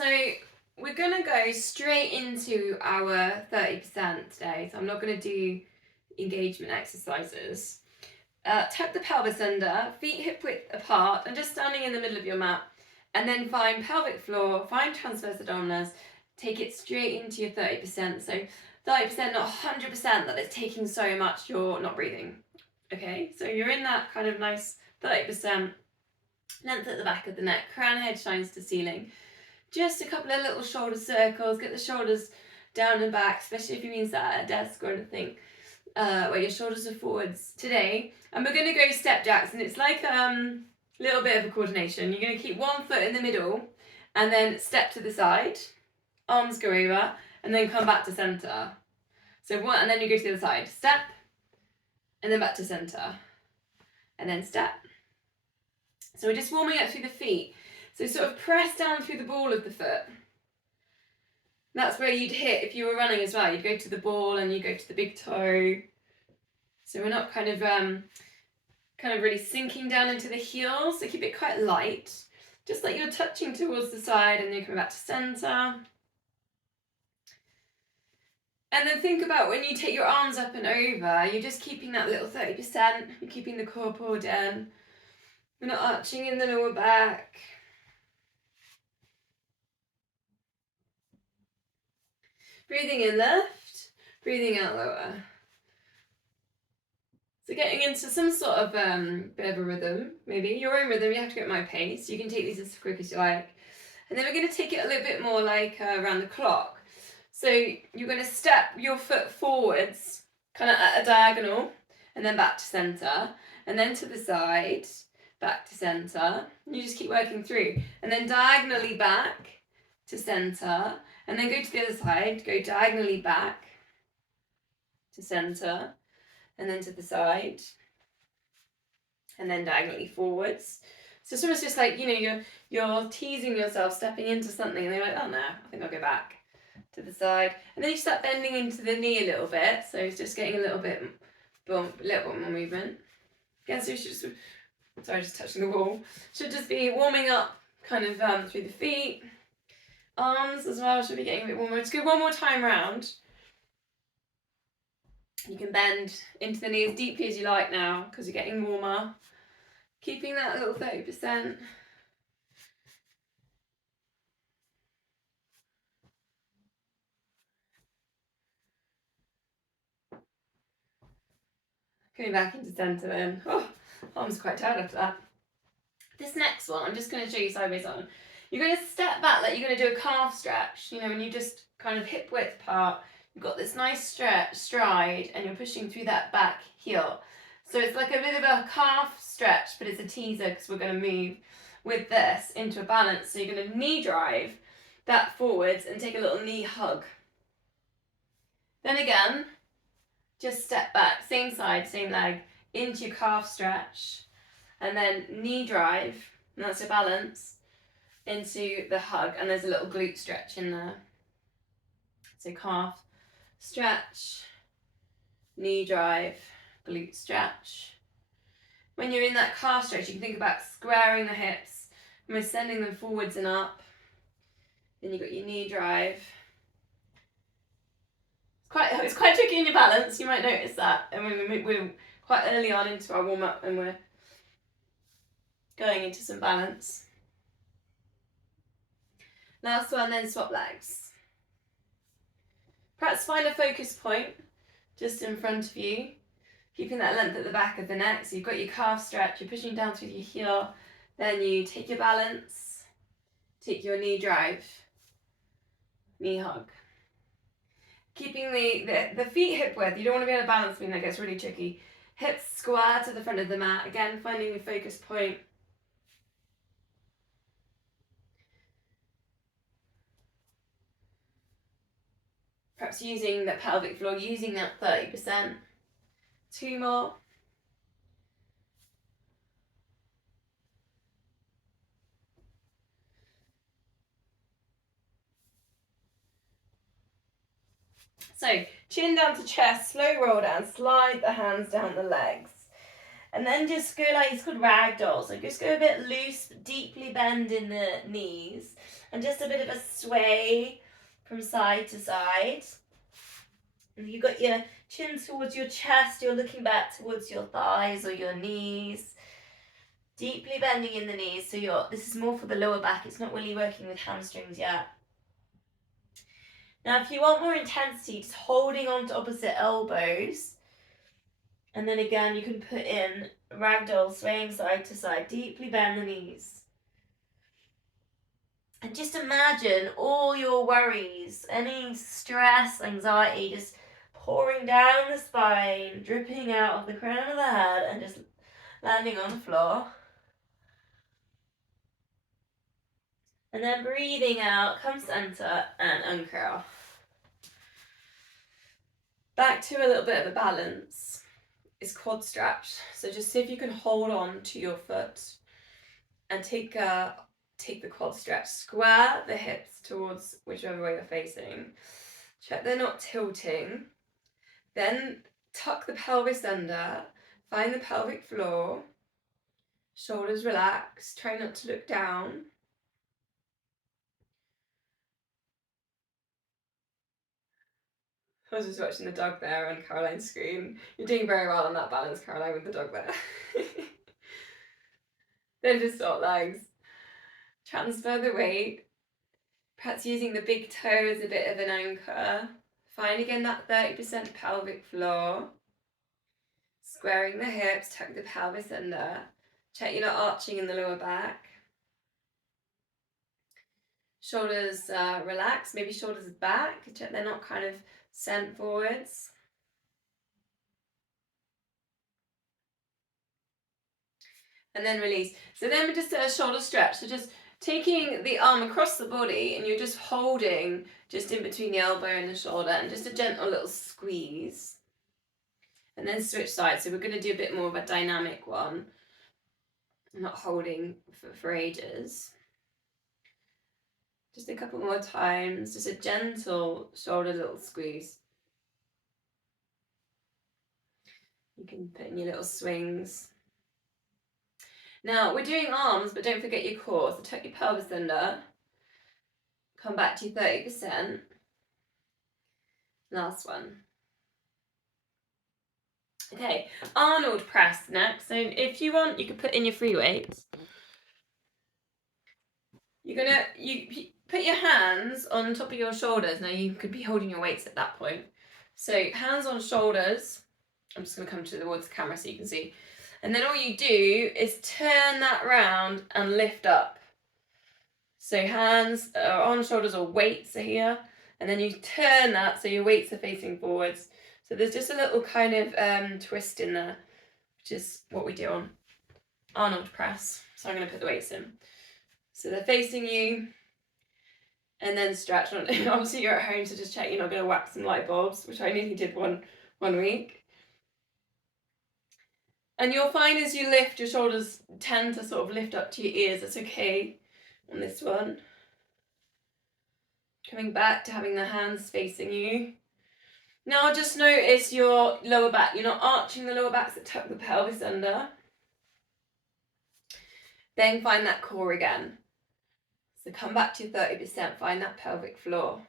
So we're going to go straight into our 30% today. So I'm not going to do engagement exercises. Tuck the pelvis under, feet hip width apart, and just standing in the middle of your mat. And then find pelvic floor, find transverse abdominals, take it straight into your 30%. So 30%, not 100% that it's taking so much you're not breathing. Okay, so you're in that kind of nice 30%, length at the back of the neck, crown head shines to ceiling. Just a couple of little shoulder circles, get the shoulders down and back, especially if you've been sat at a desk or anything where your shoulders are forwards today. And we're going to go step jacks, and it's like a little bit of a coordination. You're going to keep one foot in the middle and then step to the side, arms go over, and then come back to center. So one, and then you go to the other side, step, and then back to center, and then step. So we're just warming up through the feet. So sort of press down through the ball of the foot. That's where you'd hit if you were running as well. You'd go to the ball and you go to the big toe. So we're not kind of really sinking down into the heels. So keep it quite light, just like you're touching towards the side, and then coming back to center. And then think about when you take your arms up and over, you're just keeping that little 30%. You're keeping the core pulled in. We're not arching in the lower back. Breathing in lift, breathing out lower. So getting into some sort of bit of a rhythm, maybe. Your own rhythm, you have to go at my pace. You can take these as quick as you like. And then we're going to take it a little bit more like around the clock. So you're going to step your foot forwards, kind of at a diagonal, and then back to centre, and then to the side, back to centre. You just keep working through. And then diagonally back to centre, and then go to the other side, go diagonally back to centre, and then to the side, and then diagonally forwards. So it's almost just like, you're teasing yourself, stepping into something, and you're like, oh no, I think I'll go back to the side. And then you start bending into the knee a little bit, so it's just getting a little bit more movement. Again, so you should just touching the wall. Should just be warming up kind of through the feet. Arms as well should be getting a bit warmer. Let's go one more time round. You can bend into the knee as deeply as you like now because you're getting warmer. Keeping that little 30%. Going back into centre then. Oh, arms quite tired after that. This next one, I'm just going to show you sideways on. You're going to step back like you're going to do a calf stretch. When you just kind of hip width apart, you've got this nice stride, and you're pushing through that back heel. So it's like a bit of a calf stretch, but it's a teaser because we're going to move with this into a balance. So you're going to knee drive that forwards and take a little knee hug. Then again, just step back, same side, same leg, into your calf stretch, and then knee drive, and that's your balance, into the hug, and there's a little glute stretch in there. So calf stretch, knee drive, glute stretch. When you're in that calf stretch, you can think about squaring the hips, and we're sending them forwards and up. Then you've got your knee drive. It's quite tricky in your balance, you might notice that. And we're quite early on into our warm-up, and we're going into some balance. Last one, then swap legs. Perhaps find a focus point just in front of you, keeping that length at the back of the neck. So you've got your calf stretch, you're pushing down through your heel, then you take your balance, take your knee drive, knee hug. Keeping the feet hip width. You don't want to be able to balance when that gets really tricky. Hips square to the front of the mat. Again, finding your focus point. Perhaps using that pelvic floor, using that 30%. 2 more. So, chin down to chest, slow roll down, slide the hands down the legs. And then just go like, it's called ragdoll. So just go a bit loose, deeply bend in the knees. And just a bit of a sway from side to side. And you've got your chin towards your chest, you're looking back towards your thighs or your knees. Deeply bending in the knees, so this is more for the lower back, it's not really working with hamstrings yet. Now if you want more intensity, just holding on to opposite elbows. And then again, you can put in ragdoll, swaying side to side, deeply bend the knees. And just imagine all your worries, any stress, anxiety, just pouring down the spine, dripping out of the crown of the head and just landing on the floor. And then breathing out, come center and uncurl. Back to a little bit of a balance is quad stretch. So just see if you can hold on to your foot and take the quad stretch. Square the hips towards whichever way you're facing. Check they're not tilting. Then tuck the pelvis under. Find the pelvic floor. Shoulders relaxed. Try not to look down. I was just watching the dog there on Caroline's screen. You're doing very well on that balance, Caroline, with the dog there. Then just swap legs. Transfer the weight. Perhaps using the big toe as a bit of an anchor. Find again that 30% pelvic floor. Squaring the hips, tuck the pelvis under. Check you're not arching in the lower back. Shoulders relaxed, maybe shoulders back. Check they're not kind of sent forwards. And then release. So then we just do a shoulder stretch. So just taking the arm across the body and you're just holding just in between the elbow and the shoulder and just a gentle little squeeze. And then switch sides. So we're going to do a bit more of a dynamic one. Not holding for ages. Just a couple more times. Just a gentle shoulder little squeeze. You can put in your little swings. Now we're doing arms, but don't forget your core. So tuck your pelvis under. Come back to your 30%. Last one. Okay, Arnold press next. So if you want, you could put in your free weights. You put your hands on top of your shoulders. Now you could be holding your weights at that point. So hands on shoulders. I'm just going to come towards the camera so you can see. And then all you do is turn that round and lift up. So hands are on shoulders or weights are here. And then you turn that so your weights are facing forwards. So there's just a little kind of twist in there, which is what we do on Arnold press. So I'm going to put the weights in. So they're facing you. And then stretch. Obviously you're at home, so just check you're not going to whack some light bulbs, which I nearly did one week. And you'll find as you lift, your shoulders tend to sort of lift up to your ears. That's okay on this one. Coming back to having the hands facing you. Now just notice your lower back. You're not arching the lower back, so tuck the pelvis under. Then find that core again. So come back to your 30%, find that pelvic floor.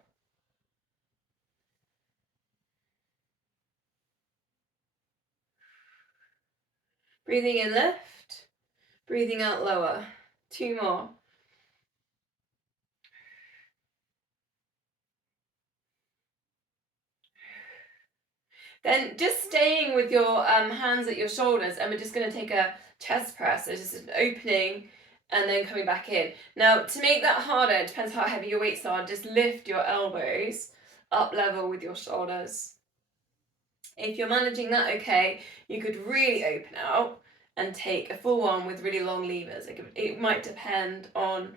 Breathing in, lift. Breathing out, lower. 2 more. Then just staying with your hands at your shoulders, and we're just going to take a chest press. So just an opening and then coming back in. Now to make that harder, it depends how heavy your weights are, just lift your elbows up level with your shoulders. If you're managing that okay, you could really open out and take a full one with really long levers. It might depend on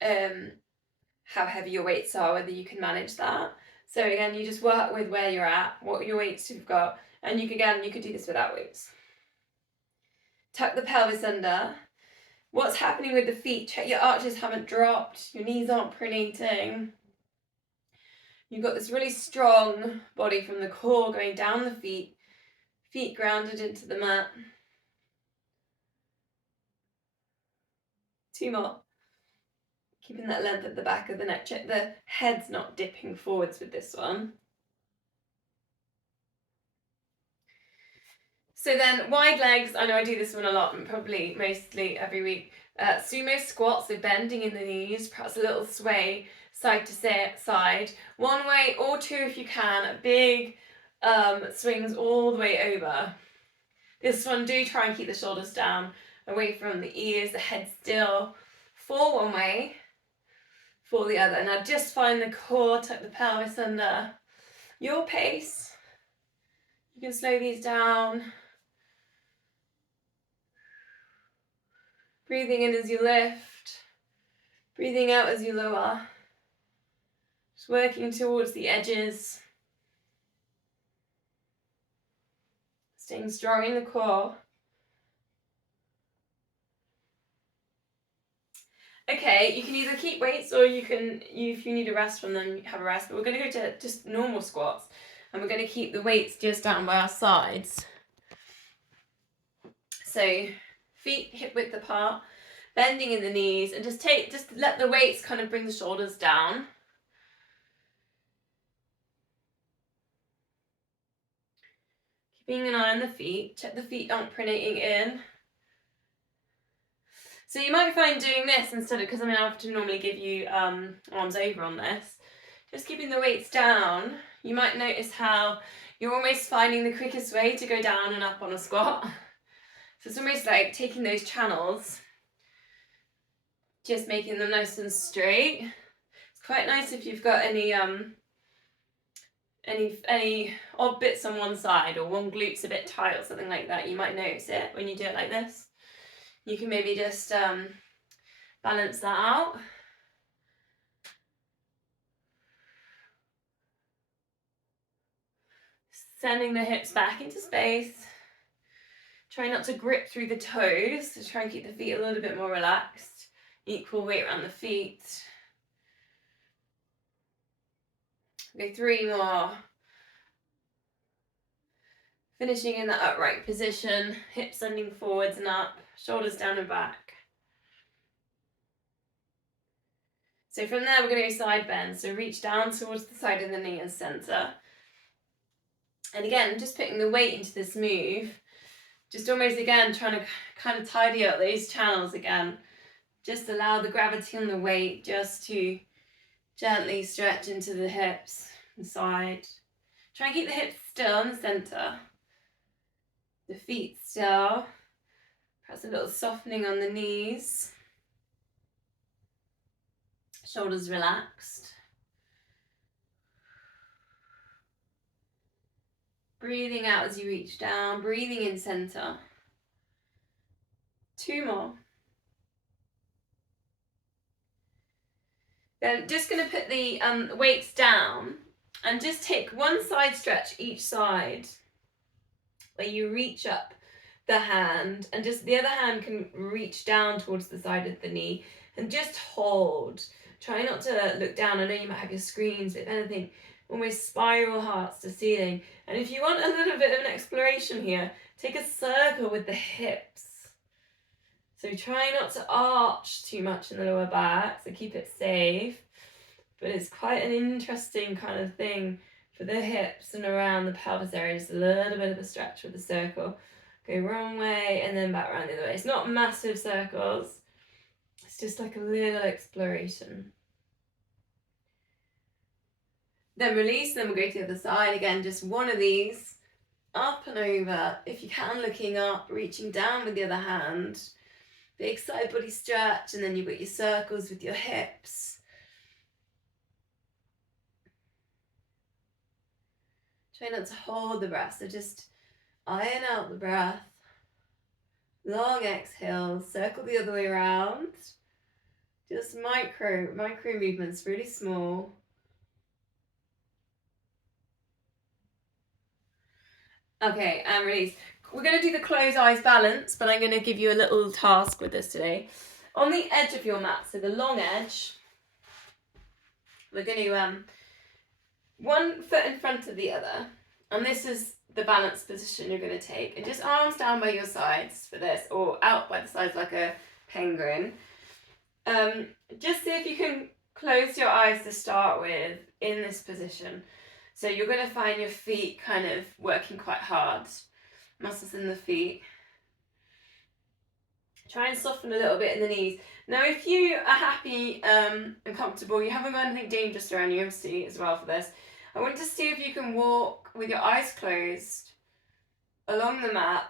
how heavy your weights are, whether you can manage that. So again, you just work with where you're at, what your weights you've got, and you could do this without weights. Tuck the pelvis under. What's happening with the feet? Check your arches haven't dropped, your knees aren't pronating. You've got this really strong body from the core going down the feet grounded into the mat. 2 more. Keeping that length at the back of the neck. Check the head's not dipping forwards with this one. So then wide legs, I know I do this one a lot and probably mostly every week. Sumo squats, so bending in the knees, perhaps a little sway side to side. One way or two if you can, big swings all the way over. This one, do try and keep the shoulders down, away from the ears, the head still. For one way, for the other. Now just find the core, tuck the pelvis under. Your pace. You can slow these down. Breathing in as you lift, breathing out as you lower. Just working towards the edges. Staying strong in the core. Okay, you can either keep weights or you can, if you need a rest from them, have a rest. But we're going to go to just normal squats. And we're going to keep the weights just down by our sides. So feet hip width apart, bending in the knees, and just let the weights kind of bring the shoulders down. Keeping an eye on the feet, check the feet aren't pronating in. So you might find doing this instead of, because I have to normally give you arms over on this, just keeping the weights down, you might notice how you're almost finding the quickest way to go down and up on a squat. So it's almost like taking those channels, just making them nice and straight. It's quite nice if you've got any odd bits on one side or one glute's a bit tight or something like that. You might notice it when you do it like this. You can maybe just balance that out. Sending the hips back into space. Try not to grip through the toes, so try and keep the feet a little bit more relaxed. Equal weight around the feet. Okay, 3 more. Finishing in that upright position, hips bending forwards and up, shoulders down and back. So from there we're going to go side bend, so reach down towards the side of the knee and centre. And again, just putting the weight into this move, just almost again trying to kind of tidy up those channels again. Just allow the gravity on the weight just to gently stretch into the hips and side. Try and keep the hips still in the centre. The feet still. Perhaps a little softening on the knees. Shoulders relaxed. Breathing out as you reach down, breathing in centre. 2 more. Then just going to put the weights down and just take one side stretch each side where you reach up the hand and just the other hand can reach down towards the side of the knee and just hold. Try not to look down. I know you might have your screens, but if anything, almost spiral hearts to ceiling. And if you want a little bit of an exploration here, take a circle with the hips. So try not to arch too much in the lower back, so keep it safe. But it's quite an interesting kind of thing for the hips and around the pelvis area, just a little bit of a stretch with the circle. Go one way and then back around the other way. It's not massive circles, it's just like a little exploration. Then release, then we'll go to the other side. Again, just one of these, up and over. If you can, looking up, reaching down with the other hand. Big side body stretch, and then you've got your circles with your hips. Try not to hold the breath, so just iron out the breath. Long exhale, circle the other way around. Just micro movements, really small. Okay, and release. We're going to do the closed eyes balance, but I'm going to give you a little task with this today. On the edge of your mat, so the long edge, we're going to one foot in front of the other, and this is the balance position you're going to take. And just arms down by your sides for this, or out by the sides like a penguin. Just see if you can close your eyes to start with in this position. So you're going to find your feet kind of working quite hard, muscles in the feet. Try and soften a little bit in the knees. Now, if you are happy and comfortable, you haven't got anything dangerous around you, obviously, as well for this. I want to see if you can walk with your eyes closed along the mat,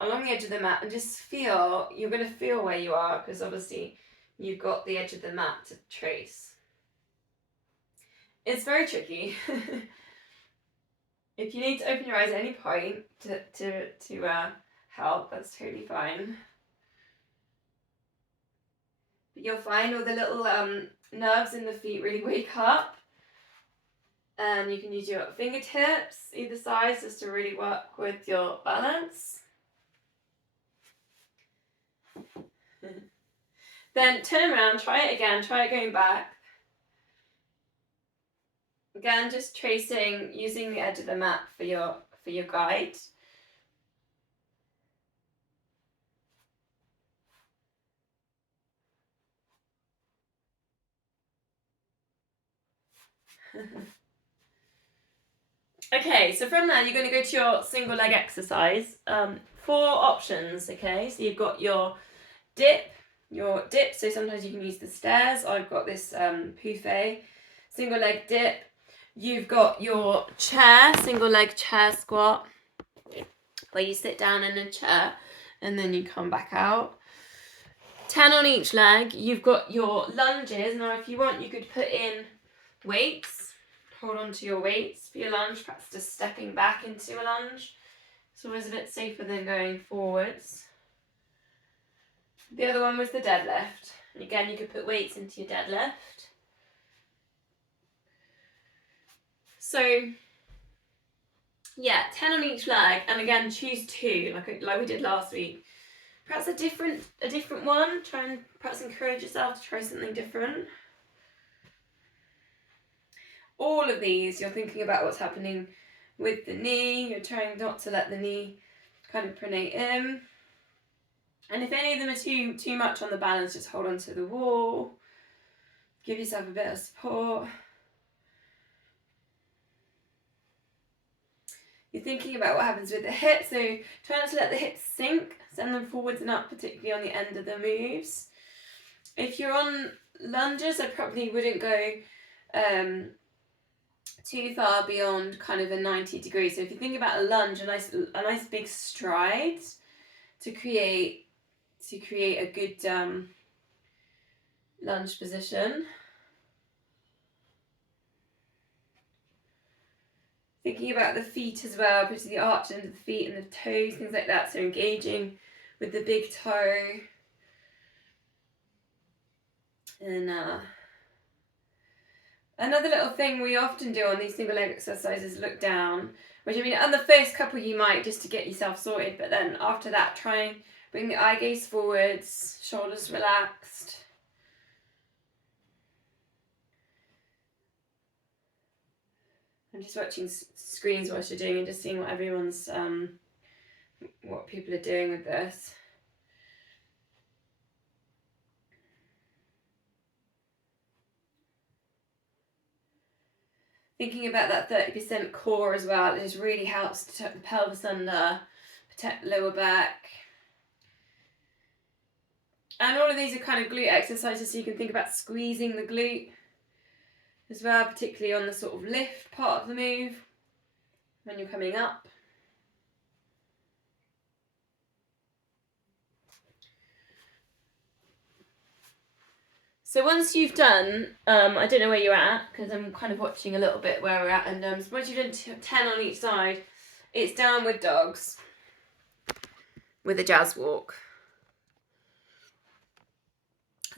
along the edge of the mat, and just feel, you're going to feel where you are, because obviously you've got the edge of the mat to trace. It's very tricky. If you need to open your eyes at any point to help, that's totally fine. But you'll find all the little nerves in the feet really wake up. And you can use your fingertips either side just to really work with your balance. Then turn around, try it again, try it going back. Again, just tracing, using the edge of the mat for your guide. Okay, so from there you're going to go to your single leg exercise. 4 options, okay? So you've got your dip, so sometimes you can use the stairs. I've got this buffet, single leg dip. You've got your chair, single leg chair squat, where you sit down in a chair and then you come back out. 10 on each leg. You've got your lunges. Now, if you want, you could put in weights. Hold on to your weights for your lunge, perhaps just stepping back into a lunge. It's always a bit safer than going forwards. The other one was the deadlift. And again, you could put weights into your deadlift. So, yeah, 10 on each leg, and again, choose 2, like we did last week. Perhaps a different one. Try and perhaps encourage yourself to try something different. All of these, you're thinking about what's happening with the knee. You're trying not to let the knee kind of pronate in. And if any of them are too much on the balance, just hold on to the wall. Give yourself a bit of support. You're thinking about what happens with the hips, so try not to let the hips sink. Send them forwards and up, particularly on the end of the moves. If you're on lunges, I probably wouldn't go too far beyond kind of a 90 degrees. So if you think about a lunge, a nice big stride to create a good lunge position. Thinking about the feet as well, putting the arch into the feet and the toes, things like that. So engaging with the big toe. And another little thing we often do on these single leg exercises, look down. Which, I mean, on the first couple you might, just to get yourself sorted. But then after that, try and bring the eye gaze forwards, shoulders relaxed. I'm just watching screens whilst you're doing and just seeing what everyone's, what people are doing with this. Thinking about that 30% core as well, it just really helps to tuck the pelvis under, protect the lower back. And all of these are kind of glute exercises, so you can think about squeezing the glute as well, particularly on the sort of lift part of the move when you're coming up. So once you've done, I don't know where you're at, because I'm kind of watching a little bit where we're at, and so once you've done 10 on each side, it's downward dogs with a jazz walk.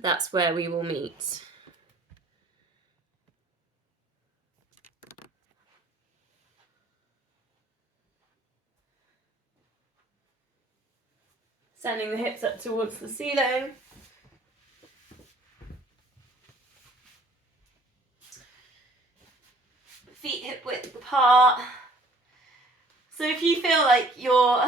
That's where we will meet. Sending the hips up towards the ceiling. Feet hip width apart. So if you feel like you're,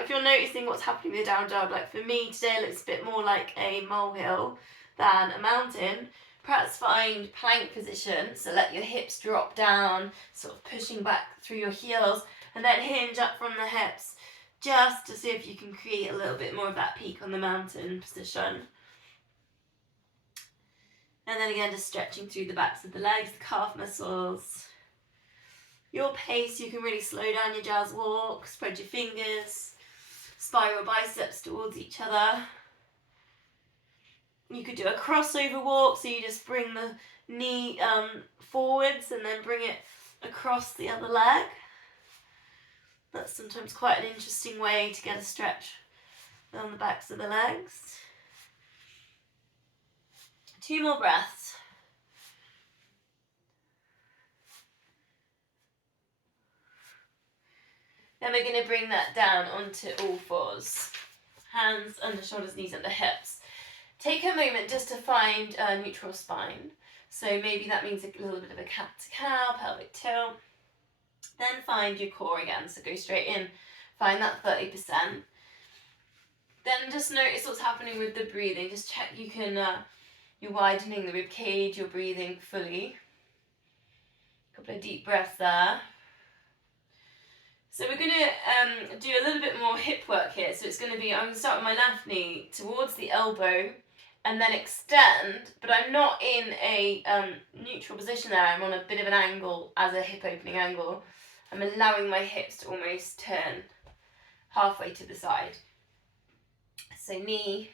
if you're noticing what's happening with the down dog, like for me today it looks a bit more like a molehill than a mountain, perhaps find plank position, so let your hips drop down, sort of pushing back through your heels, and then hinge up from the hips, just to see if you can create a little bit more of that peak on the mountain position. And then again, just stretching through the backs of the legs, the calf muscles. Your pace, you can really slow down your jazz walk, spread your fingers, spiral biceps towards each other. You could do a crossover walk, so you just bring the knee forwards and then bring it across the other leg. That's sometimes quite an interesting way to get a stretch on the backs of the legs. 2 more breaths. Then we're going to bring that down onto all fours. Hands under shoulders, knees under hips. Take a moment just to find a neutral spine. So maybe that means a little bit of a cat-to-cow, pelvic tilt. Then find your core again. So go straight in, find that 30%. Then just notice what's happening with the breathing. Just check you're widening the rib cage, you're breathing fully. A couple of deep breaths there. So we're going to do a little bit more hip work here. So it's going to be, I'm going to start with my left knee towards the elbow and then extend, but I'm not in a neutral position there. I'm on a bit of an angle as a hip opening angle. I'm allowing my hips to almost turn halfway to the side. So knee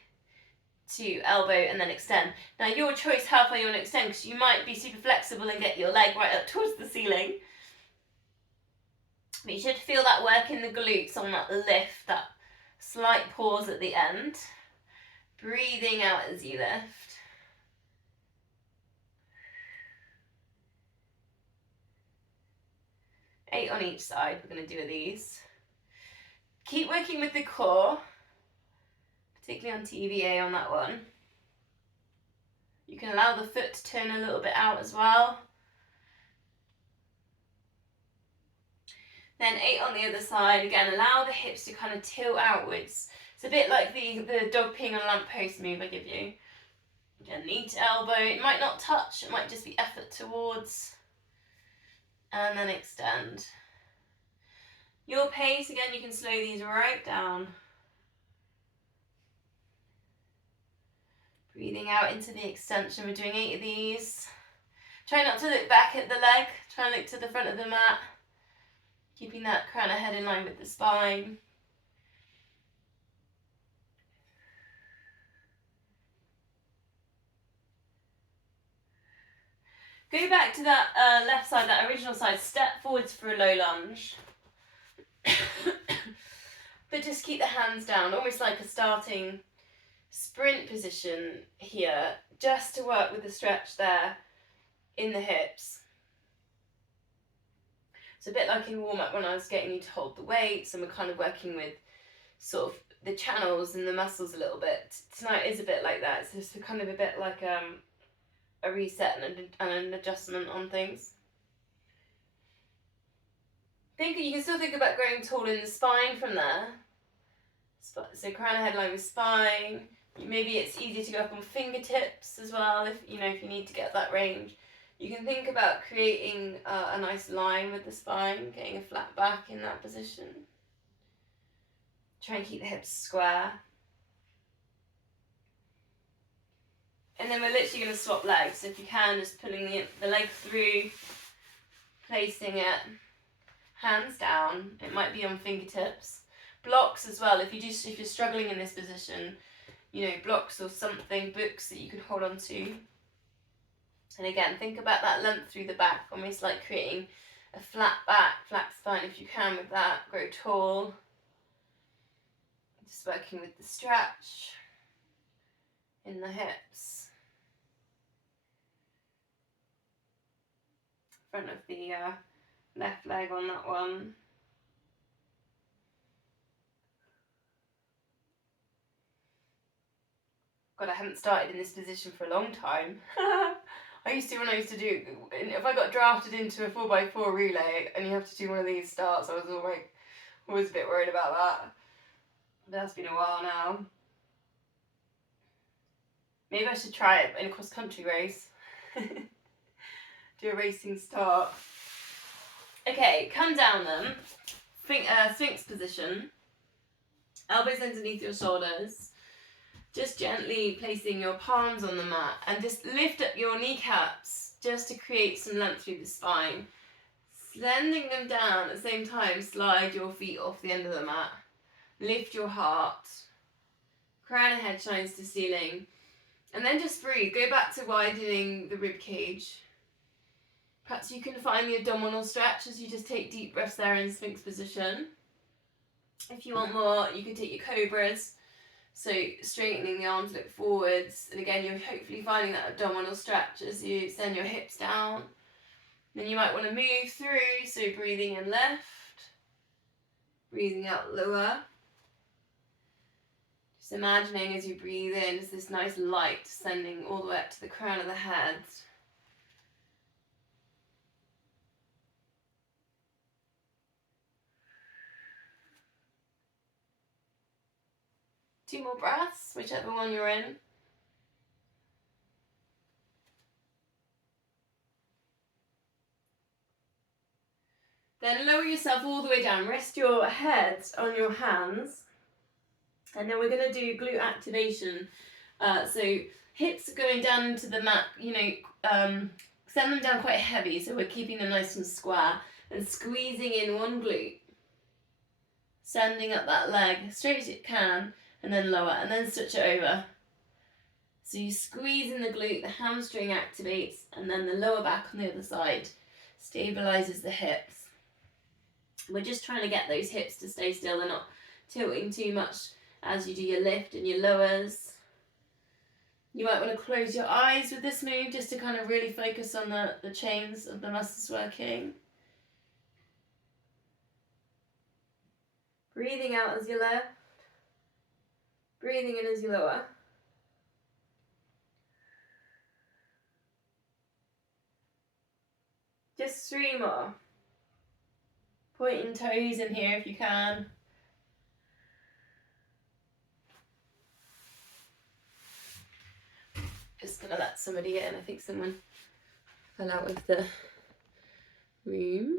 to elbow and then extend. Now your choice how far you want to extend, because you might be super flexible and get your leg right up towards the ceiling. But you should feel that work in the glutes on that lift, that slight pause at the end. Breathing out as you lift. Eight on each side, we're going to do these. Keep working with the core, particularly on TVA on that one. You can allow the foot to turn a little bit out as well. Then 8 on the other side. Again, allow the hips to kind of tilt outwards. It's a bit like the dog peeing on a lamppost move I give you. Again, knee to elbow. It might not touch. It might just be effort towards. And then extend. Your pace, again, you can slow these right down. Breathing out into the extension. We're doing 8 of these. Try not to look back at the leg. Try and look to the front of the mat. Keeping that crown of head in line with the spine. Go back to that left side, that original side. Step forwards for a low lunge. But just keep the hands down, almost like a starting sprint position here, just to work with the stretch there in the hips. It's a bit like in warm-up when I was getting you to hold the weights, and we're kind of working with sort of the channels and the muscles a little bit. Tonight is a bit like that. It's just kind of a bit like a reset and an adjustment on things. You can still think about growing tall in the spine from there. So crown of head line with spine. Maybe it's easier to go up on fingertips as well if you need to get that range. You can think about creating a nice line with the spine, getting a flat back in that position. Try and keep the hips square. And then we're literally going to swap legs. So if you can, just pulling the leg through, placing it, hands down. It might be on fingertips. Blocks as well. If you're struggling in this position, blocks or something, books that you can hold on to. And again, think about that length through the back, almost like creating a flat back, flat spine if you can with that. Grow tall. Just working with the stretch in the hips. Front of the left leg on that one. God, I haven't started in this position for a long time. When I used to do, if I got drafted into a 4x4 relay and you have to do one of these starts, I was all like, I was a bit worried about that. But that's been a while now. Maybe I should try it in a cross-country race. Do a racing start. Okay, come down then. Sphinx position. Elbows underneath your shoulders. Just gently placing your palms on the mat and just lift up your kneecaps just to create some length through the spine. Sending them down at the same time, slide your feet off the end of the mat. Lift your heart. Crown of head shines to ceiling. And then just breathe. Go back to widening the rib cage. Perhaps you can find the abdominal stretch as you just take deep breaths there in Sphinx position. If you want more, you can take your cobras. So straightening the arms, look forwards. And again, you're hopefully finding that abdominal stretch as you send your hips down. Then you might want to move through. So breathing in left. Breathing out lower. Just imagining as you breathe in, is this nice light descending all the way up to the crown of the head. Two more breaths, whichever one you're in. Then lower yourself all the way down. Rest your head on your hands. And then we're going to do glute activation. So hips are going down into the mat, send them down quite heavy. So we're keeping them nice and square. And squeezing in one glute. Sending up that leg straight as you can. And then lower. And then switch it over. So you squeeze in the glute, the hamstring activates. And then the lower back on the other side stabilizes the hips. We're just trying to get those hips to stay still. They're not tilting too much as you do your lift and your lowers. You might want to close your eyes with this move just to kind of really focus on the chains of the muscles working. Breathing out as you lift. Breathing in as you lower. Just 3 more. Pointing toes in here if you can. Just gonna let somebody in. I think someone fell out of the room.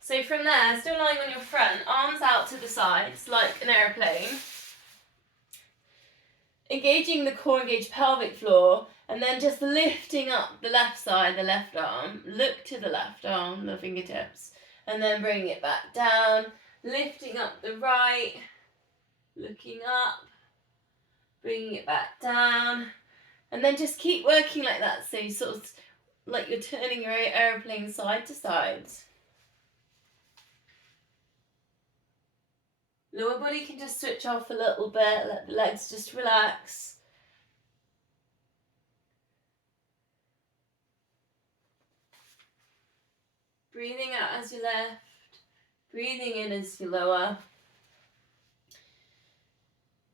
So from there, still lying on your front, arms out to the sides like an aeroplane. Engaging the core, engage pelvic floor, and then just lifting up the left side, the left arm. Look to the left arm, the fingertips, and then bringing it back down. Lifting up the right, looking up, bringing it back down, and then just keep working like that. So you sort of like you're turning your aeroplane side to side. Lower body can just switch off a little bit, let the legs just relax. Breathing out as you lift, breathing in as you lower.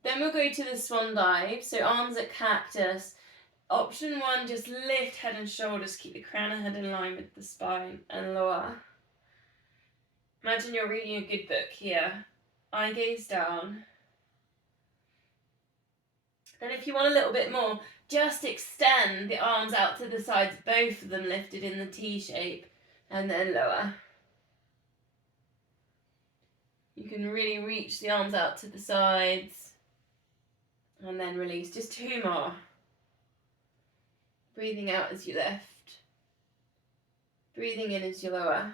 Then we'll go to the swan dive, so arms at cactus. Option 1, just lift head and shoulders, keep the crown of head in line with the spine and lower. Imagine you're reading a good book here. Eye gaze down. Then if you want a little bit more, just extend the arms out to the sides, both of them lifted in the T shape, and then lower. You can really reach the arms out to the sides, and then release. Just 2 more. Breathing out as you lift. Breathing in as you lower.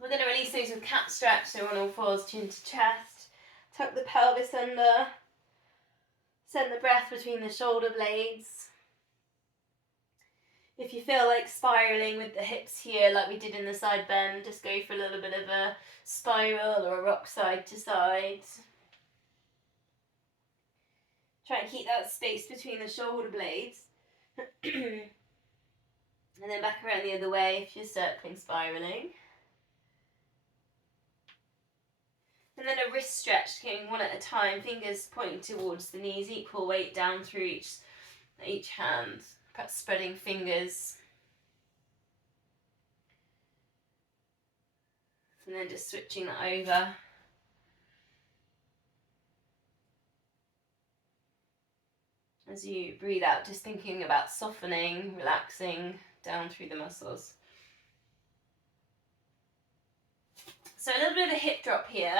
We're going to release those with cat stretch, so on all fours, chin to chest. Tuck the pelvis under. Send the breath between the shoulder blades. If you feel like spiraling with the hips here, like we did in the side bend, just go for a little bit of a spiral or a rock side to side. Try and keep that space between the shoulder blades. And then back around the other way if you're circling, spiraling. And then a wrist stretch, going one at a time, fingers pointing towards the knees, equal weight down through each each hand, perhaps spreading fingers. And then just switching that over. As you breathe out, just thinking about softening, relaxing down through the muscles. So a little bit of a hip drop here.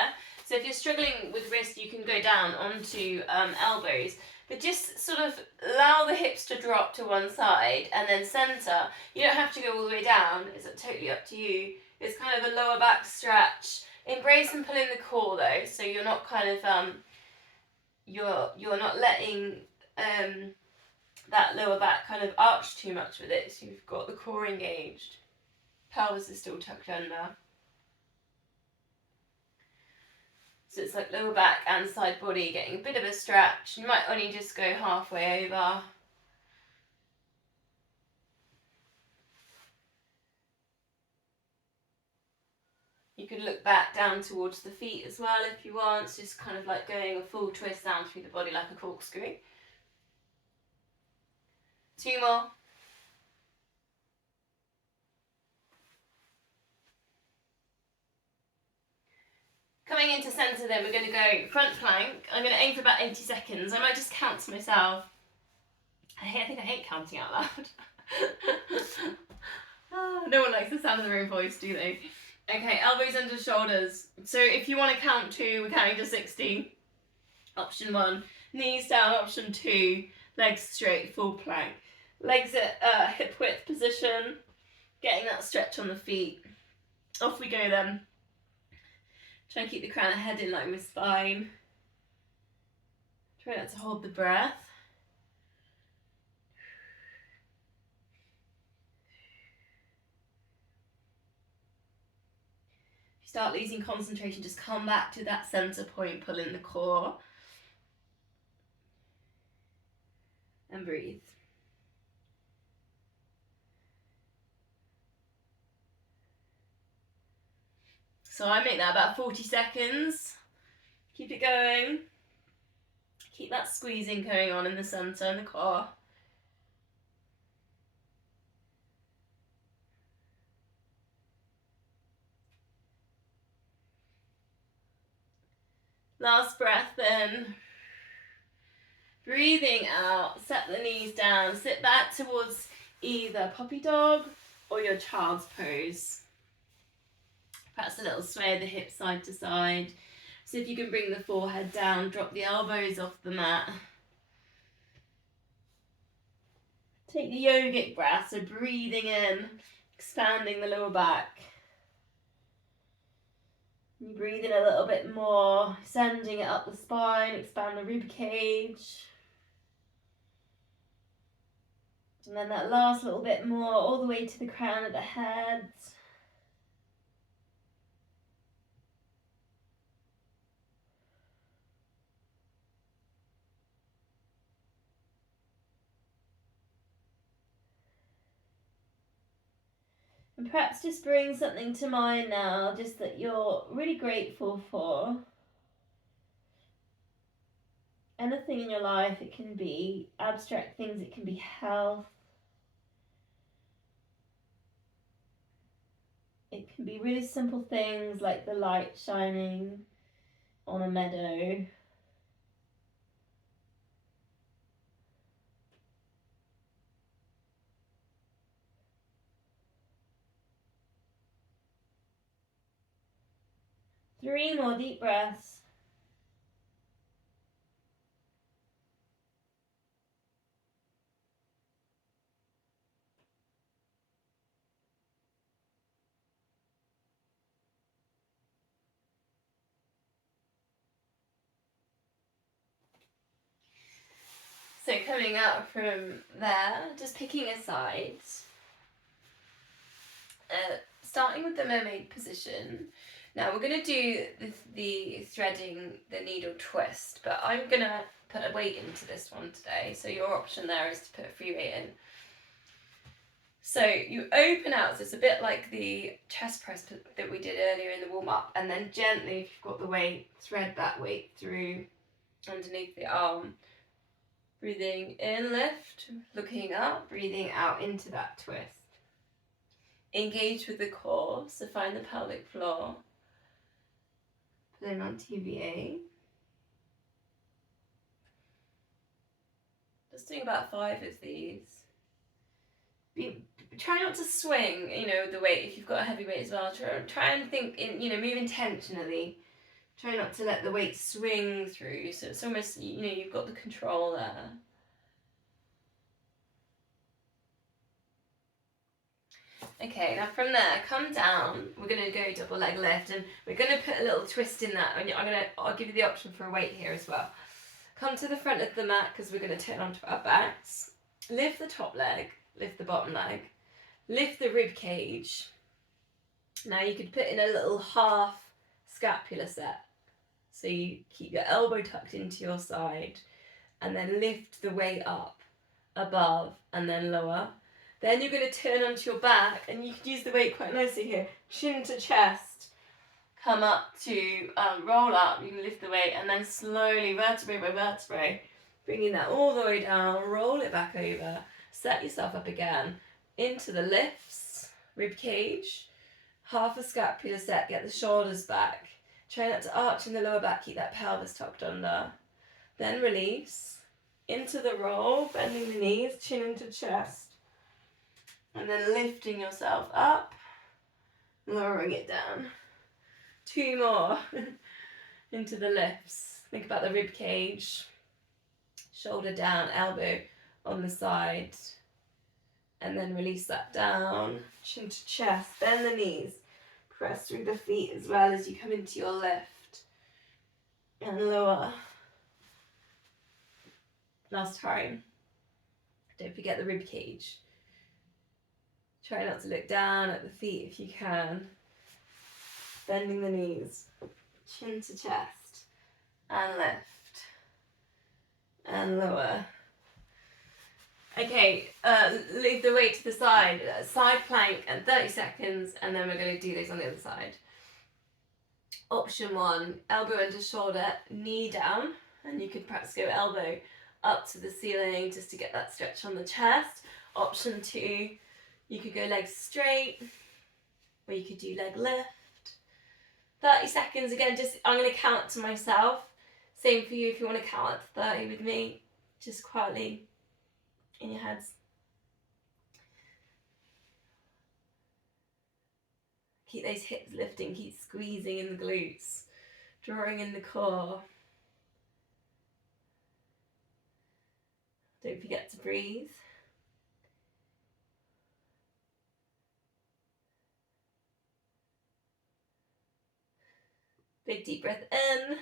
So if you're struggling with wrist, you can go down onto elbows. But just sort of allow the hips to drop to one side and then centre. You don't have to go all the way down. It's totally up to you. It's kind of a lower back stretch. Embrace and pull in the core though, so you're not kind of you're not letting that lower back kind of arch too much with it. So you've got the core engaged. Pelvis is still tucked under. So it's like lower back and side body getting a bit of a stretch. You might only just go halfway over. You could look back down towards the feet as well if you want. It's just kind of like going a full twist down through the body like a corkscrew. 2 more. Coming into centre then, we're going to go front plank. I'm going to aim for about 80 seconds. I might just count to myself. I think I hate counting out loud. No one likes the sound of their own voice, do they? Okay, elbows under shoulders. So if you want to count 2, we're counting to 60. Option 1. Knees down, option 2. Legs straight, full plank. Legs at hip width position. Getting that stretch on the feet. Off we go then. Try and keep the crown of head in line with spine. Try not to hold the breath. If you start losing concentration, just come back to that centre point, pull in the core. And breathe. So I make that about 40 seconds. Keep it going. Keep that squeezing going on in the centre and the core. Last breath then. Breathing out, set the knees down, sit back towards either puppy dog or your child's pose. Perhaps a little sway of the hips side to side. So if you can bring the forehead down, drop the elbows off the mat. Take the yogic breath, so breathing in, expanding the lower back. You breathe in a little bit more, sending it up the spine, expand the rib cage. And then that last little bit more, all the way to the crown of the head. And perhaps just bring something to mind now, just that you're really grateful for. Anything in your life, it can be abstract things, it can be health. It can be really simple things like the light shining on a meadow. Three more deep breaths. So coming out from there, just picking a side. Starting with the mermaid position. Now we're going to do the threading the needle twist, but I'm going to put a weight into this one today. So your option there is to put a free weight in. So you open out, so it's a bit like the chest press that we did earlier in the warm-up, and then gently, if you've got the weight, thread that weight through underneath the arm. Breathing in, lift, looking up, breathing out into that twist. Engage with the core, so find the pelvic floor. Put in on TVA. Just doing about 5 of these. Try not to swing, the weight. If you've got a heavy weight as well, try and think move intentionally. Try not to let the weight swing through, so it's almost, you've got the control there. Okay, now from there, come down. We're going to go double leg lift, and we're going to put a little twist in that. And I'll give you the option for a weight here as well. Come to the front of the mat, because we're going to turn onto our backs. Lift the top leg, lift the bottom leg, lift the rib cage. Now you could put in a little half scapular set. So you keep your elbow tucked into your side, and then lift the weight up above and then lower. Then you're going to turn onto your back, and you can use the weight quite nicely here. Chin to chest, come up to roll up. You can lift the weight, and then slowly, vertebrae by vertebrae, bringing that all the way down, roll it back over, set yourself up again into the lifts, rib cage, half a scapular set, get the shoulders back. Try not to arch in the lower back, keep that pelvis tucked under. Then release, into the roll, bending the knees, chin into chest. And then lifting yourself up, lowering it down. 2 more into the lifts. Think about the rib cage. Shoulder down, elbow on the side. And then release that down, chin to chest, bend the knees. Press through the feet as well as you come into your lift. And lower. Last time. Don't forget the rib cage. Try not to look down at the feet if you can. Bending the knees. Chin to chest. And lift. And lower. Okay, leave the weight to the side. Side plank and 30 seconds, and then we're going to do this on the other side. Option 1, elbow under shoulder, knee down. And you could perhaps go elbow up to the ceiling just to get that stretch on the chest. Option 2, you could go legs straight, or you could do leg lift. 30 seconds, again, I'm going to count to myself. Same for you if you want to count up to 30 with me, just quietly in your heads. Keep those hips lifting, keep squeezing in the glutes, drawing in the core. Don't forget to breathe. Big deep breath in,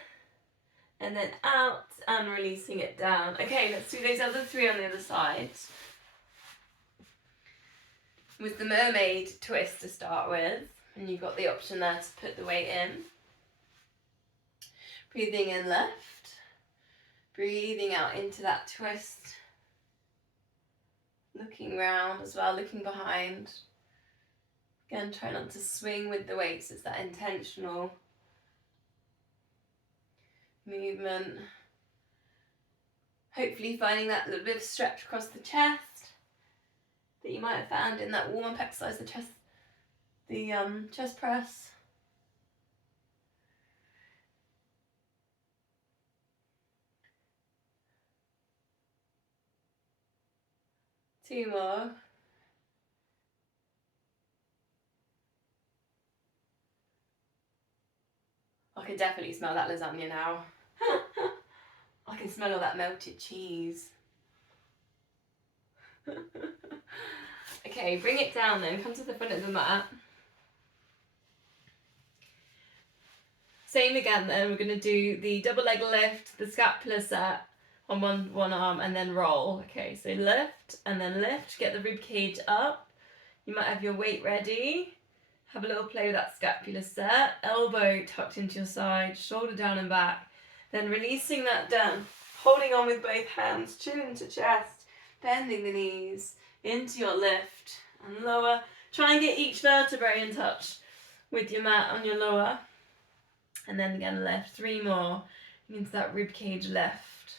and then out, and releasing it down. Okay, let's do those other 3 on the other side. With the mermaid twist to start with, and you've got the option there to put the weight in. Breathing in lift, breathing out into that twist. Looking round as well, looking behind. Again, try not to swing with the weights, it's that intentional movement. Hopefully finding that little bit of stretch across the chest that you might have found in that warm-up exercise, the chest press. Two more. I can definitely smell that lasagna now. I can smell all that melted cheese. Okay, bring it down then. Come to the front of the mat. Same again then. We're going to do the double leg lift, the scapular set on one arm, and then roll. Okay, so lift and then lift. Get the rib cage up. You might have your weight ready. Have a little play with that scapular set. Elbow tucked into your side, shoulder down and back. Then releasing that down. Holding on with both hands, chin into chest. Bending the knees into your lift and lower. Try and get each vertebrae in touch with your mat on your lower. And then again lift. 3 more into that rib cage lift.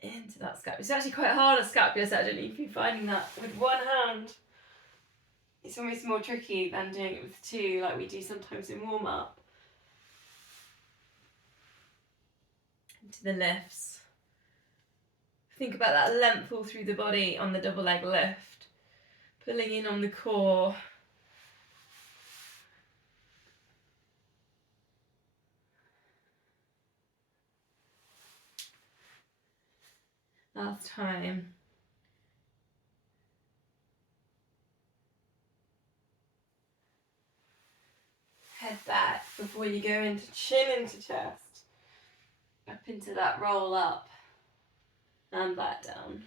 into that scapula. It's actually quite hard on scapula, so I don't know if you're finding that with one hand. It's almost more tricky than doing it with two, like we do sometimes in warm-up. Into the lifts. Think about that length all through the body on the double leg lift. Pulling in on the core. Last time. Head back before you go into chin into chest. Up into that roll up. And back down.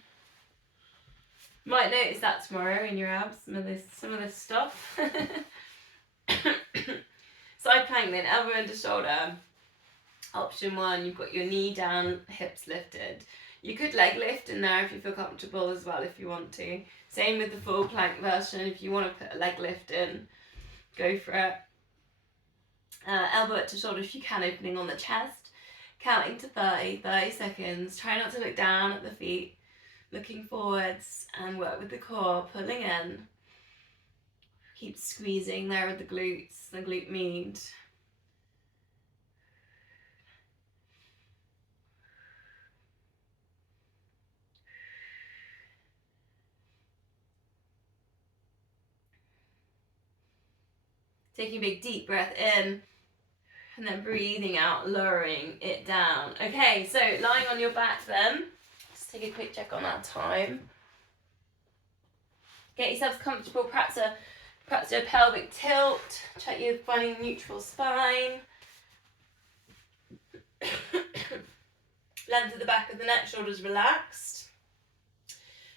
Might notice that tomorrow in your abs, some of this stuff. Side plank then, elbow under shoulder. Option 1, you've got your knee down, hips lifted. You could leg lift in there if you feel comfortable as well, if you want to. Same with the full plank version. If you want to put a leg lift in, go for it. Elbow up to shoulder if you can, opening on the chest. Counting to 30 seconds. Try not to look down at the feet. Looking forwards and work with the core, pulling in. Keep squeezing there with the glutes, the glute med. Taking a big deep breath in and then breathing out, lowering it down. Okay, so lying on your back then. Just take a quick check on that time. Get yourselves comfortable, perhaps a pelvic tilt. Check you're finding neutral spine. Length of the back of the neck, shoulders relaxed.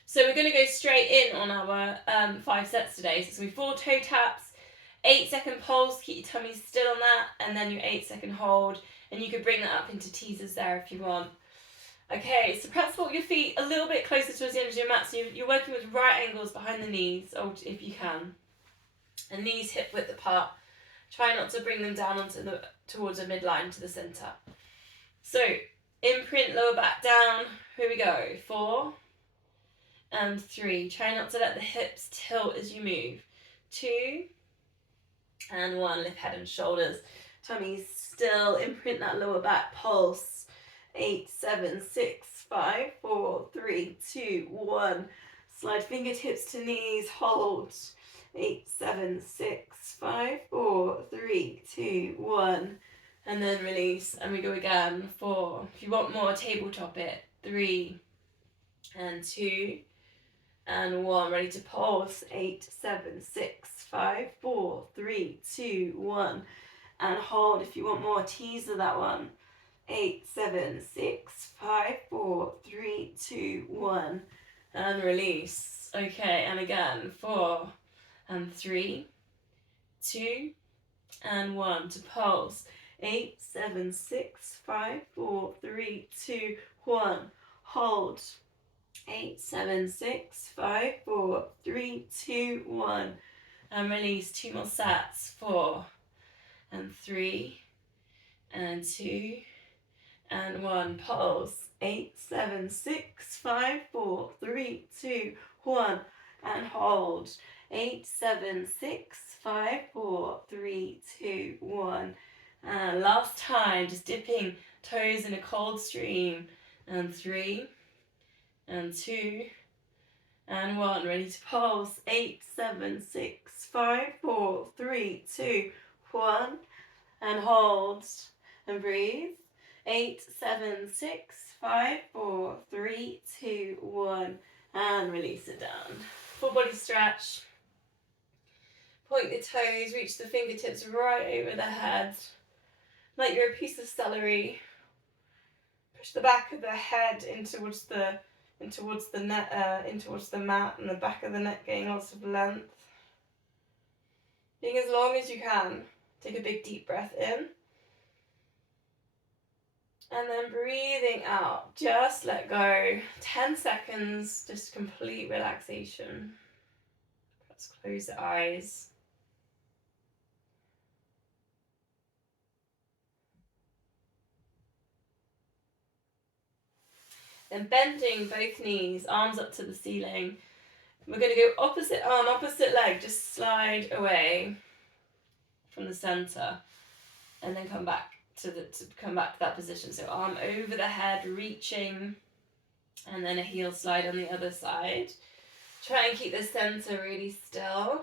So we're going to go straight in on our 5 sets today. So it's going to be 4 toe taps, 8-second pulse, keep your tummy still on that, and then your 8-second hold. And you could bring that up into teasers there if you want. Okay, so perhaps walk your feet a little bit closer towards the end of your mat. So you're working with right angles behind the knees, or if you can. And knees hip width apart. Try not to bring them down towards a midline to the centre. So, imprint lower back down. Here we go. 4 and 3. Try not to let the hips tilt as you move. 2 and 1. Lift head and shoulders. Tummy still. Imprint that lower back pulse. 8, 7, 6, 5, 4, 3, 2, 1. Slide fingertips to knees. Hold. 8, 7, 6, 5, 4, 3, 2, 1. And then release. And we go again. 4. If you want more, tabletop it. 3 and 2 and 1. Ready to pulse. 8, 7, 6, 5, 4, 3, 2, 1. And hold. If you want more, teaser that one. 8, 7, 6, 5, 4, 3, 2, 1. And release. Okay, and again. 4 and 3, 2 and 1 to pulse. 8, 7, 6, 5, 4, 3, 2, 1. Hold. 8, 7, 6, 5, 4, 3, 2, 1. And release. 2 more sets. 4 and 3 and 2 and 1. Pulse. 8, 7, 6, 5, 4, 3, 2, 1. And hold. 8, 7, 6, 5, 4, 3, 2, 1. And last time, just dipping toes in a cold stream. And 3 and 2 and 1. Ready to pulse. 8, 7, 6, 5, 4, 3, 2, 1. And hold. And breathe. 8, 7, 6, 5, 4, 3, 2, 1. And release it down. Full body stretch. Point the toes, reach the fingertips right over the head. Like you're a piece of celery. Push the back of the head in towards the mat, and the back of the neck getting lots of length. Being as long as you can. Take a big deep breath in. And then breathing out. Just let go. 10 seconds, just complete relaxation. Let's close the eyes. And bending both knees, arms up to the ceiling. We're going to go opposite arm, opposite leg, just slide away from the center, and then come back to that position. So arm over the head, reaching, and then a heel slide on the other side. Try and keep the center really still.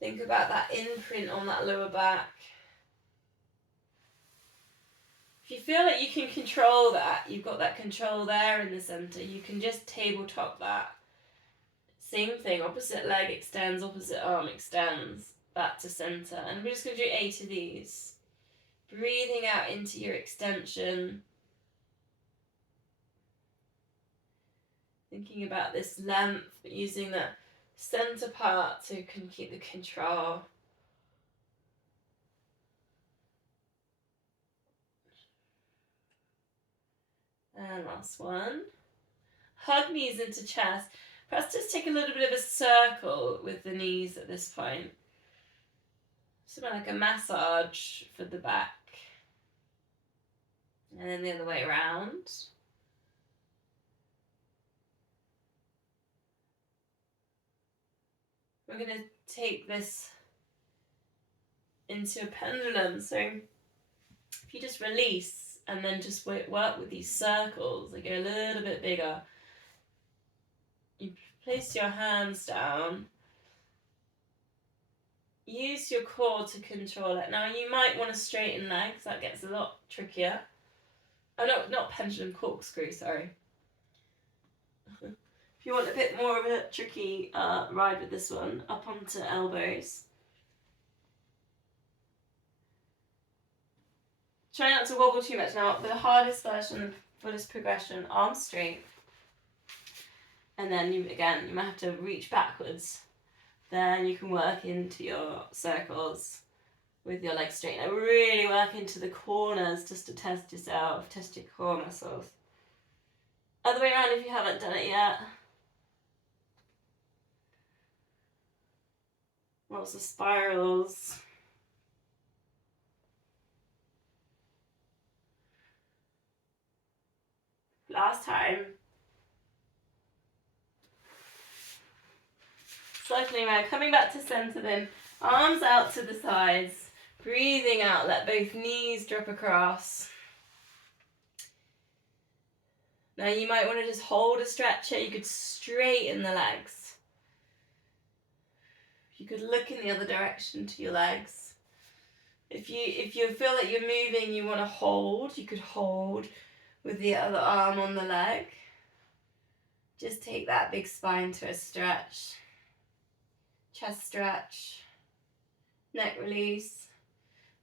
Think about that imprint on that lower back. If you feel like you can control that, you've got that control there in the center, you can just tabletop that. Same thing, opposite leg extends, opposite arm extends, back to center. And we're just going to do 8 of these. Breathing out into your extension. Thinking about this length, but using the center part to keep the control. And last one. Hug knees into chest. Perhaps just take a little bit of a circle with the knees at this point. Something like a massage for the back. And then the other way around. We're going to take this into a pendulum. So if you just release and then just work with these circles, they go a little bit bigger. You place your hands down. Use your core to control it. Now you might want to straighten legs. That gets a lot trickier. Oh no, not pendulum, corkscrew, sorry. If you want a bit more of a tricky ride with this one, up onto elbows. Try not to wobble too much. Now, the hardest version, the fullest progression, arms straight. And then you might have to reach backwards. Then you can work into your circles with your legs straight. Now really work into the corners just to test yourself, test your core muscles. Other way around if you haven't done it yet. Lots of spirals. Last time. Cycling around, coming back to center then. Arms out to the sides. Breathing out, let both knees drop across. Now you might want to just hold a stretch here. You could straighten the legs. You could look in the other direction to your legs. If you feel like you're moving, you want to hold, you could hold with the other arm on the leg. Just take that big spine to a stretch. Chest stretch. Neck release.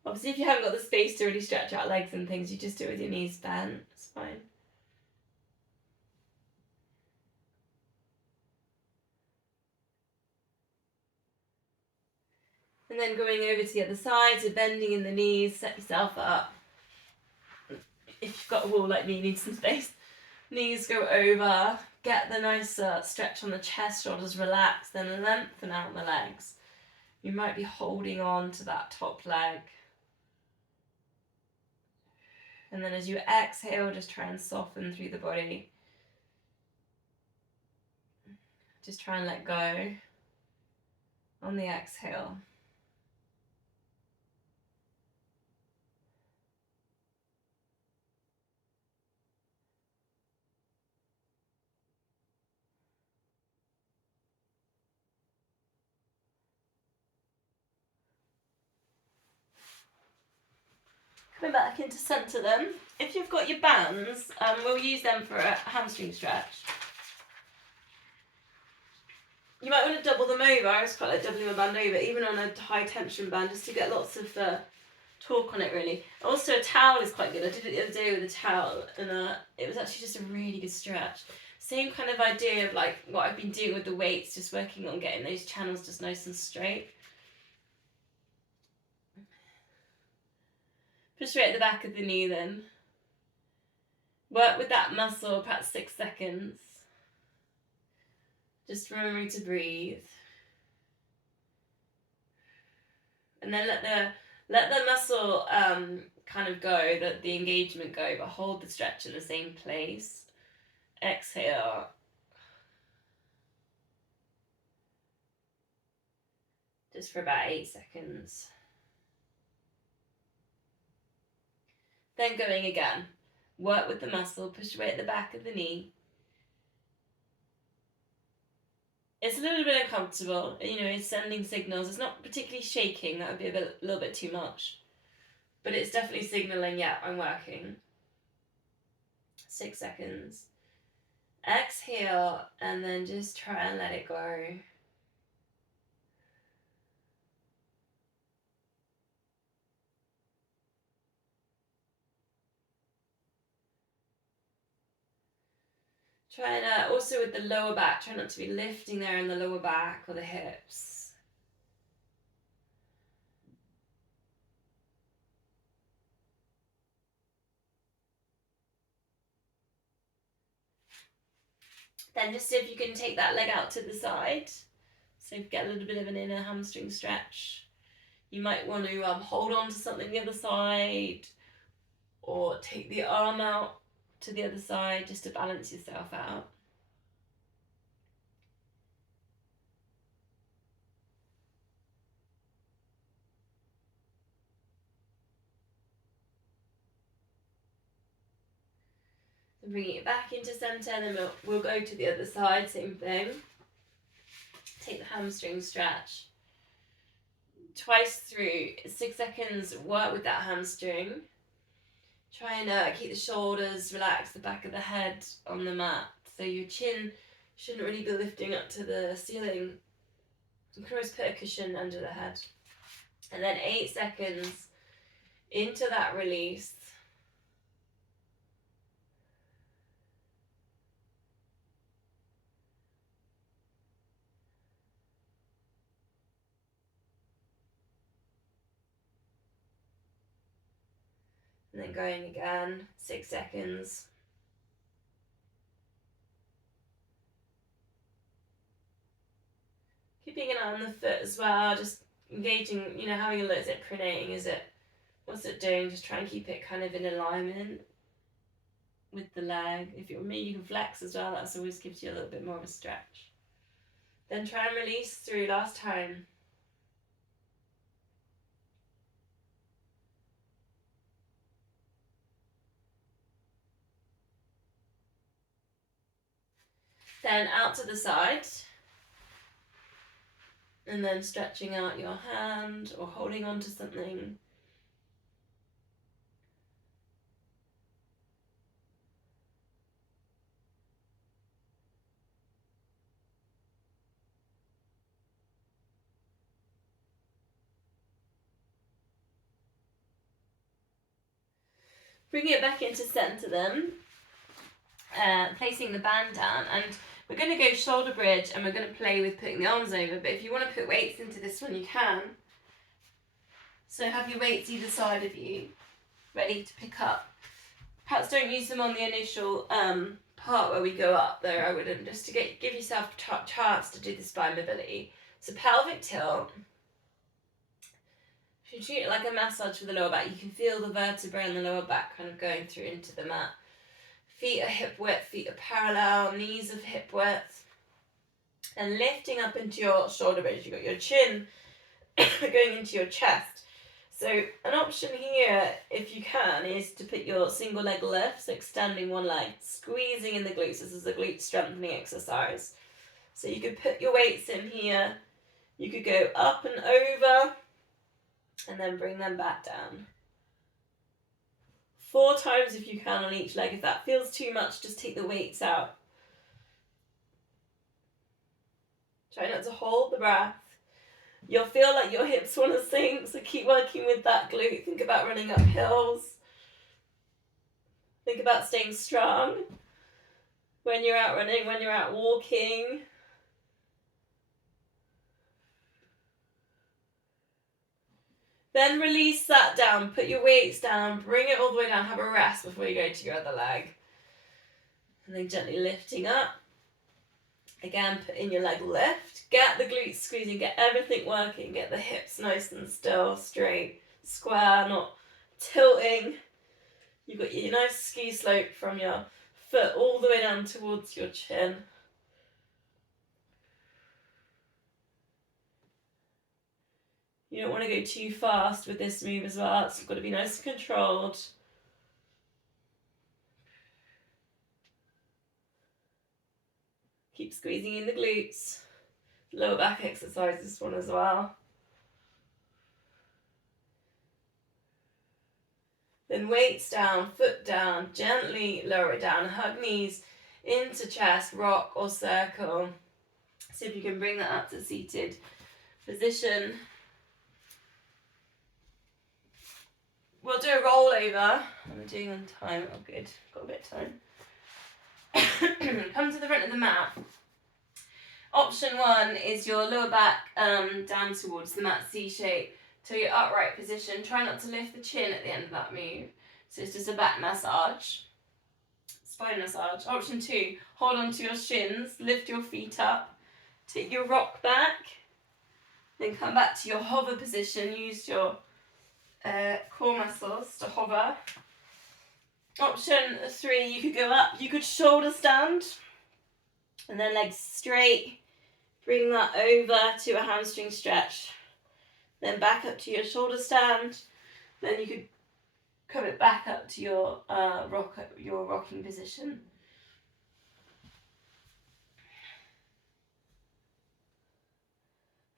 Obviously, if you haven't got the space to really stretch out legs and things, you just do it with your knees bent. It's fine. And then going over to the other side, so bending in the knees, set yourself up. If you've got a wall like me, you need some space. Knees go over, get the nice stretch on the chest, shoulders relax, then lengthen out the legs. You might be holding on to that top leg. And then as you exhale, just try and soften through the body. Just try and let go on the exhale. Coming back into centre then. If you've got your bands, we'll use them for a hamstring stretch. You might want to double them over. I just quite like doubling my band over, even on a high tension band, just to get lots of torque on it really. Also a towel is quite good. I did it the other day with a towel and it was actually just a really good stretch. Same kind of idea of like what I've been doing with the weights, just working on getting those channels just nice and straight. Push straight at the back of the knee then. Work with that muscle, perhaps 6 seconds. Just remembering to breathe. And then let Let the muscle kind of go, the engagement go, but hold the stretch in the same place. Exhale. Just for about 8 seconds. Then going again. Work with the muscle, push away at the back of the knee. It's a little bit uncomfortable, it's sending signals. It's not particularly shaking, that would be a little bit too much. But it's definitely signaling, yeah, I'm working. 6 seconds. Exhale, and then just try and let it go. Try and also with the lower back, try not to be lifting there in the lower back or the hips. Then just see if you can take that leg out to the side. So you get a little bit of an inner hamstring stretch. You might want to hold on to something the other side, or take the arm out to the other side just to balance yourself out. Then bringing it back into center, and then we'll go to the other side, same thing. Take the hamstring stretch. Twice through, 6 seconds, work with that hamstring. Try and keep the shoulders relaxed, the back of the head on the mat. So your chin shouldn't really be lifting up to the ceiling. You can always put a cushion under the head. And then 8 seconds into that release. And then going again, 6 seconds. Keeping an eye on the foot as well, just engaging, having a look, is it pronating, what's it doing? Just try and keep it kind of in alignment with the leg. If you're me, you can flex as well, that always gives you a little bit more of a stretch. Then try and release through last time. Then out to the side. And then stretching out your hand or holding on to something. Bring it back into center then. Placing the band down, and we're going to go shoulder bridge, and we're going to play with putting the arms over, but if you want to put weights into this one, you can. So have your weights either side of you, ready to pick up. Perhaps don't use them on the initial part where we go up there, I wouldn't, just to give yourself a chance to do the spine mobility. So pelvic tilt. If you treat it like a massage for the lower back, you can feel the vertebrae in the lower back kind of going through into the mat. Feet are hip width, feet are parallel, knees of hip width. And lifting up into your shoulder bridge, you've got your chin going into your chest. So an option here, if you can, is to put your single leg lift, so extending one leg, squeezing in the glutes. This is a glute strengthening exercise. So you could put your weights in here, you could go up and over, and then bring them back down. 4 times if you can on each leg. If that feels too much, just take the weights out. Try not to hold the breath. You'll feel like your hips want to sink, so keep working with that glute. Think about running up hills. Think about staying strong when you're out running, when you're out walking. Then release that down, put your weights down, bring it all the way down, have a rest before you go to your other leg. And then gently lifting up. Again, put in your leg lift, get the glutes squeezing, get everything working, get the hips nice and still, straight. square, not tilting. You've got your nice ski slope from your foot all the way down towards your chin. You don't want to go too fast with this move as well. It's got to be nice and controlled. Keep squeezing in the glutes. Lower back exercise, this one as well. Then weights down, foot down, gently lower it down. Hug knees into chest, rock or circle. See if you can bring that up to seated position. We'll do a rollover. I'm doing on time. Oh, good. Got a bit of time. Come to the front of the mat. Option 1 is your lower back down towards the mat, C shape, to your upright position. Try not to lift the chin at the end of that move. So it's just a back massage, spine massage. Option 2, hold on to your shins, lift your feet up, take your rock back, then come back to your hover position. Use your core muscles to hover. Option 3, you could go up, you could shoulder stand, and then legs straight. Bring that over to a hamstring stretch. Then back up to your shoulder stand. Then you could come it back up to your rocking position.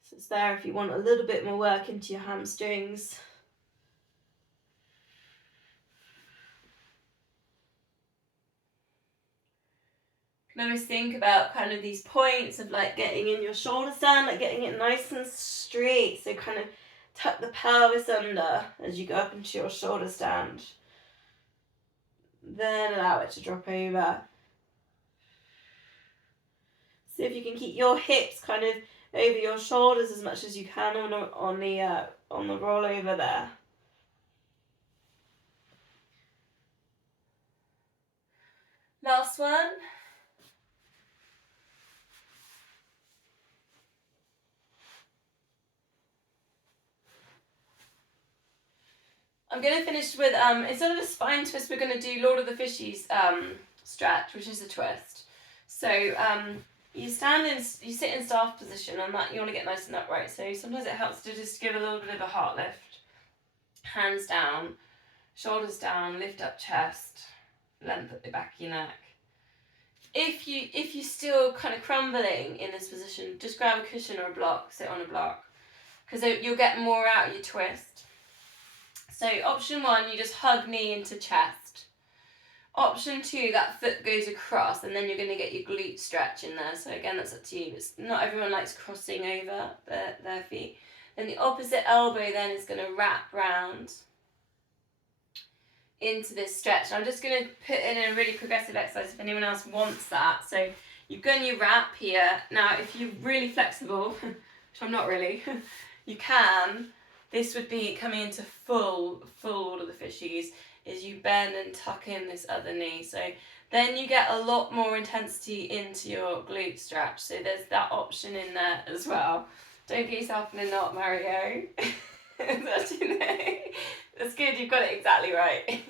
So it's there if you want a little bit more work into your hamstrings. You can always think about kind of these points of like getting in your shoulder stand, like getting it nice and straight. So kind of tuck the pelvis under as you go up into your shoulder stand. Then allow it to drop over. See if you can keep your hips kind of over your shoulders as much as you can on the rollover there. Last one. I'm going to finish with, instead of a spine twist, we're going to do Lord of the Fishies stretch, which is a twist. So you sit in staff position on that. You want to get nice and upright. So sometimes it helps to just give a little bit of a heart lift. Hands down, shoulders down, lift up chest, length at the back of your neck. If you're still kind of crumbling in this position, just grab a cushion or a block, sit on a block, because you'll get more out of your twist. So option 1, you just hug knee into chest. Option 2, that foot goes across, and then you're going to get your glute stretch in there. So again, that's up to you. Not everyone likes crossing over their feet. Then the opposite elbow then is going to wrap round into this stretch. And I'm just going to put in a really progressive exercise if anyone else wants that. So you've done your wrap here. Now, if you're really flexible, which I'm not really, you can. This would be coming into full Lord of the Fishies, is you bend and tuck in this other knee. So then you get a lot more intensity into your glute stretch. So there's that option in there as well. Don't get yourself in a knot, Mario. That's good, you've got it exactly right.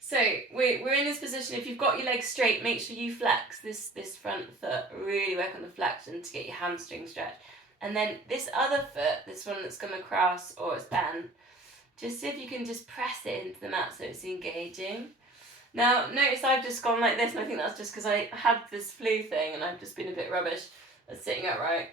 So we're in this position. If you've got your legs straight, make sure you flex this front foot. Really work on the flexion to get your hamstring stretched. And then this other foot, this one that's come across or it's bent, just see if you can just press it into the mat so it's engaging. Now, notice I've just gone like this, and I think that's just because I had this flu thing and I've just been a bit rubbish at sitting upright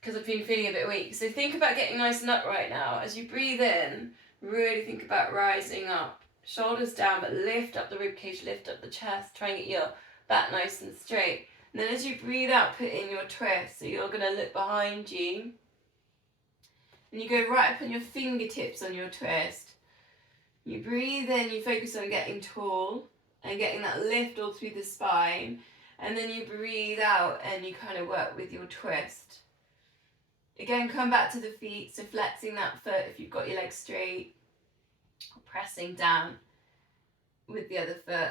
because I've been feeling a bit weak. So think about getting nice and upright now. As you breathe in, really think about rising up. Shoulders down, but lift up the ribcage, lift up the chest. Try and get your back nice and straight. And then as you breathe out, put in your twist. So you're going to look behind you. And you go right up on your fingertips on your twist. You breathe in, you focus on getting tall and getting that lift all through the spine. And then you breathe out and you kind of work with your twist. Again, come back to the feet. So flexing that foot if you've got your legs straight. Pressing down with the other foot.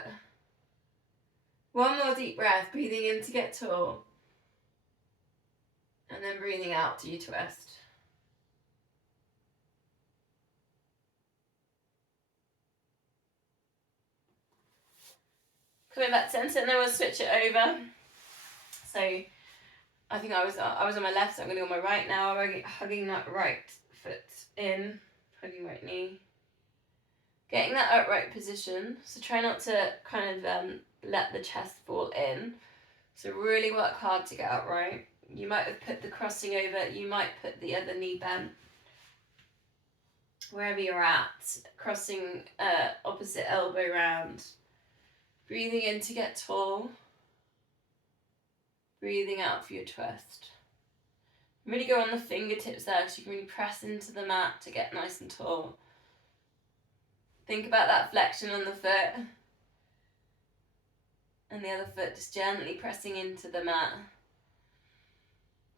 One more deep breath, breathing in to get tall. And then breathing out to your twist. Coming back centre, and then we'll switch it over. So I think I was on my left, so I'm going to go on my right now. I'm hugging that right foot in, hugging right knee. Getting that upright position, so try not to kind of let the chest fall in. So really work hard to get upright. You might have put the crossing over, you might put the other knee bent. Wherever you're at, crossing opposite elbow round. Breathing in to get tall. Breathing out for your twist. Really go on the fingertips there, so you can really press into the mat to get nice and tall. Think about that flexion on the foot. And the other foot just gently pressing into the mat.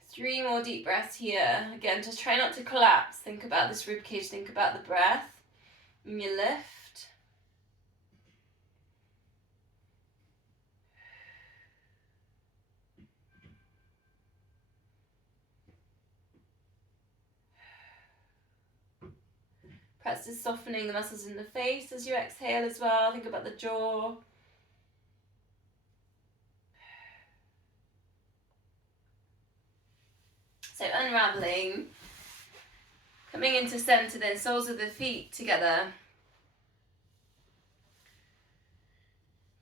3 more deep breaths here. Again, just try not to collapse. Think about this rib cage, think about the breath. And you lift. Practice softening the muscles in the face as you exhale as well. Think about the jaw. So unraveling. Coming into centre then, soles of the feet together.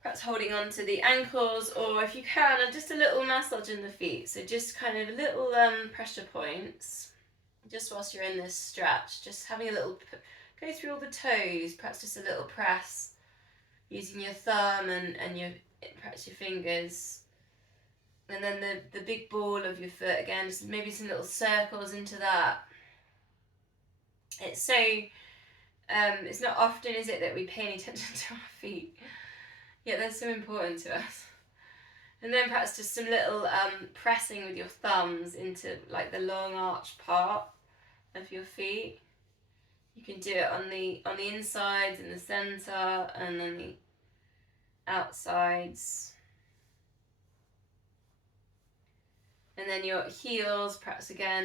Perhaps holding on to the ankles, or if you can, just a little massage in the feet. So just kind of little pressure points. Just whilst you're in this stretch, just having a little, go through all the toes, perhaps just a little press. Using your thumb and perhaps your fingers. And then the big ball of your foot, again, just maybe some little circles into that. It's so, it's not often, is it, that we pay any attention to our feet. Yet they're so important to us. And then perhaps just some little pressing with your thumbs into like the long arch part of your feet. You can do it on the insides, in the centre, and then the outsides. And then your heels, perhaps again,